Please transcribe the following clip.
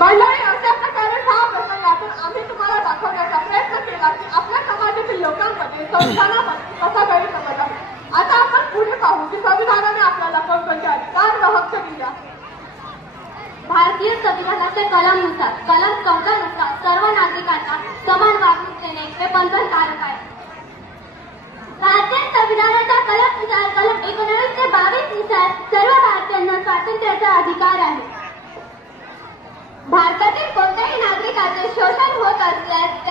मंडळी, अशा प्रकारे हा प्रसंगातून आम्ही तुम्हाला दाखवण्याचा प्रयत्न केला की आपल्या समाजातील लोकांमध्ये संविधानामध्ये कसा गैरसमज आहे. आता आपण पुढे पाहू की संविधानाने आपल्याला कोणकोणते अधिकार व हक्क दिले आहेत. भारतीय संविधानाच्या कलमानुसार कलम 14 नुसार सर्व नागरिकांना समान वागणूक देणे हे बंधनकारक आहे. भारतीय संविधानाच्या कलमानुसार कलम 19 ते 22 नुसार सर्व भारतीयांना स्वातंत्र्याचा अधिकार आहे. भारतातील कोणत्याही नागरिकाचे शोषण होत असल्यास